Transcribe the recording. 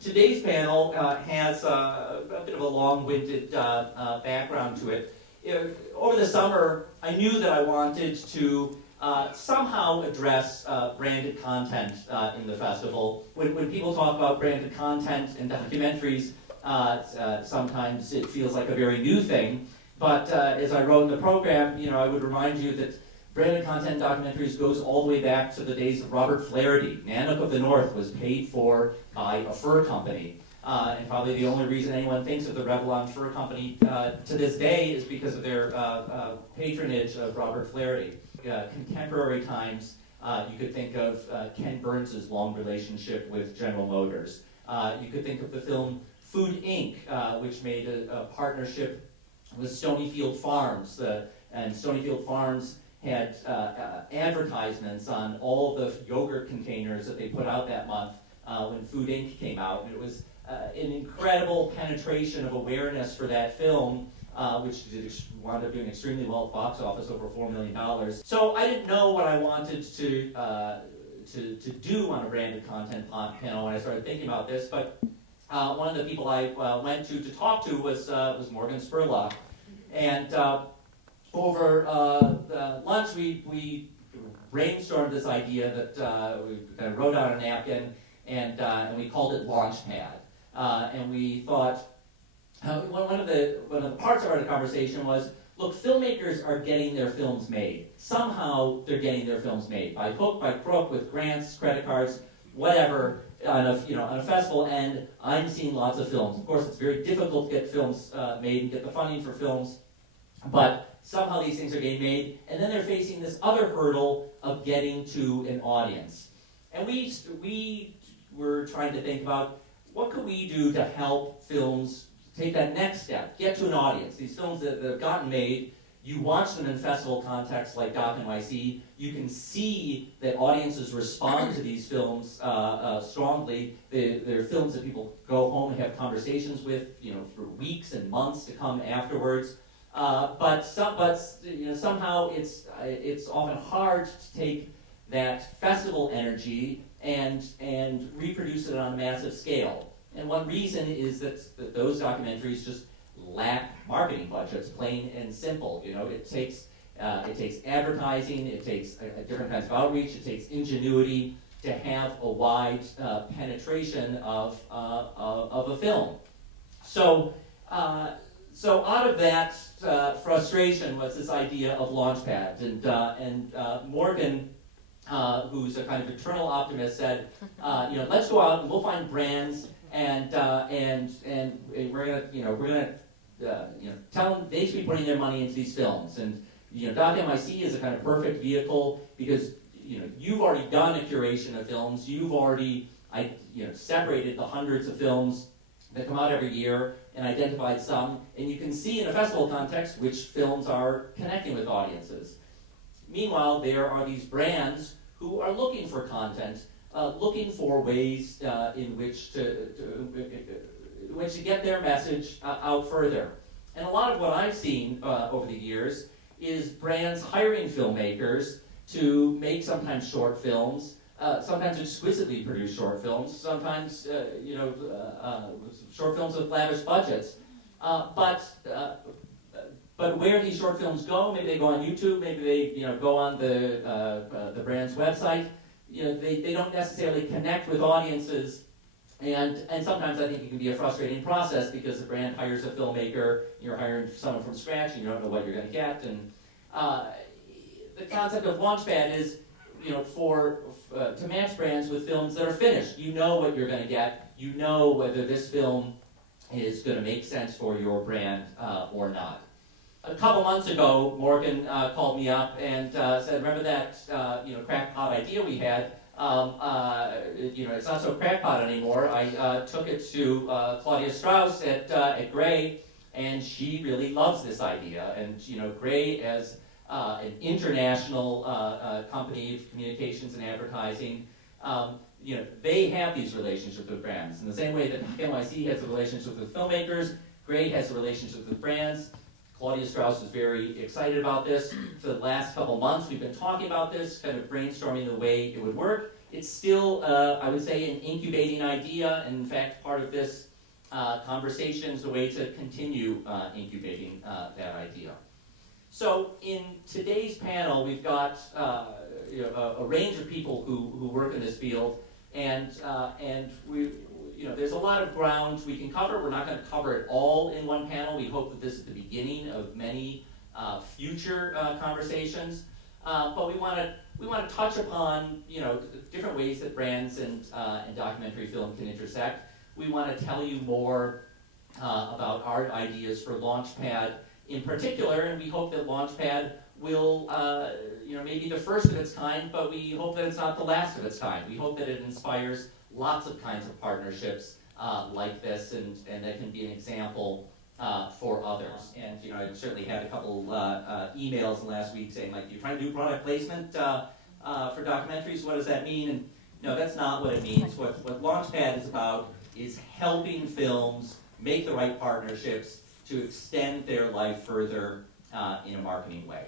Today's panel has a bit of a long-winded background to it. Over the summer, I knew that I wanted to somehow address branded content in the festival. When people talk about branded content in documentaries, sometimes it feels like a very new thing. But as I wrote in the program, I would remind you that branded content documentaries goes all the way back to the days of Robert Flaherty. Nanook of the North was paid for by a fur company. And probably the only reason anyone thinks of the Revlon Fur Company to this day is because of their patronage of Robert Flaherty. Contemporary times, you could think of Ken Burns' long relationship with General Motors. You could think of the film Food Inc., which made a partnership with Stonyfield Farms. And Stonyfield Farms had advertisements on all the yogurt containers that they put out that month when Food Inc. came out. And it was an incredible penetration of awareness for that film, which wound up doing extremely well at box office, over $4 million. So I didn't know what I wanted to do on a branded content panel when I started thinking about this, but one of the people I went to talk to was Morgan Spurlock. And over lunch, we brainstormed this idea that we kind of wrote out on a napkin, and we called it Launchpad. And we thought, one of the parts of our conversation was, look, filmmakers are getting their films made. Somehow they're getting their films made, by hook, by crook, with grants, credit cards, whatever, on a festival, and I'm seeing lots of films. Of course, it's very difficult to get films made and get the funding for films, but somehow these things are getting made, and then they're facing this other hurdle of getting to an audience. And we were trying to think about, what could we do to help films take that next step, get to an audience? These films that have gotten made, you watch them in festival contexts like DOC NYC, you can see that audiences respond to these films strongly. They're films that people go home and have conversations with, for weeks and months to come afterwards. But somehow it's often hard to take that festival energy and reproduce it on a massive scale. And one reason is that those documentaries just lack marketing budgets, plain and simple. It takes advertising, it takes different kinds of outreach, it takes ingenuity to have a wide penetration of a film. So out of that frustration was this idea of Launchpad, and Morgan, who's a kind of eternal optimist, said, let's go out and we'll find brands, and we're gonna tell them they should be putting their money into these films. And DOC NYC is a kind of perfect vehicle because you've already done a curation of films, you've already separated the hundreds of films that come out every year and identified some, and you can see in a festival context which films are connecting with audiences. Meanwhile, there are these brands who are looking for content, looking for ways in which to get their message out further. And a lot of what I've seen over the years is brands hiring filmmakers to make sometimes short films, sometimes exquisitely produced short films, sometimes short films with lavish budgets. But where these short films go, maybe they go on YouTube, maybe they go on the brand's website. They don't necessarily connect with audiences, and sometimes I think it can be a frustrating process because the brand hires a filmmaker, you're hiring someone from scratch, and you don't know what you're going to get. And the concept of Launchpad is, to match brands with films that are finished. You know what you're going to get. You know whether this film is going to make sense for your brand or not. A couple months ago, Morgan called me up and said, "Remember that crackpot idea we had? It's not so crackpot anymore. I took it to Claudia Strauss at Gray, and she really loves this idea. And Gray, as an international company of communications and advertising, they have these relationships with brands. In the same way that NYC has a relationship with filmmakers, Gray has a relationship with brands. Claudia Strauss is very excited about this. For the last couple months, we've been talking about this, kind of brainstorming the way it would work. It's still, I would say, an incubating idea, and in fact, part of this conversation is a way to continue incubating that idea. So in today's panel, we've got a range of people who work in this field, and we, there's a lot of ground we can cover. We're not going to cover it all in one panel. We hope that this is the beginning of many future conversations, but we want to touch upon different ways that brands and documentary film can intersect. We want to tell you more about our ideas for Launchpad in particular, and we hope that Launchpad will, maybe the first of its kind, but we hope that it's not the last of its kind. We hope that it inspires lots of kinds of partnerships like this, and that can be an example for others. And I certainly had a couple emails last week saying, like, you're trying to do product placement for documentaries. What does that mean? And no, that's not what it means. What Launchpad is about is helping films make the right partnerships to extend their life further in a marketing way.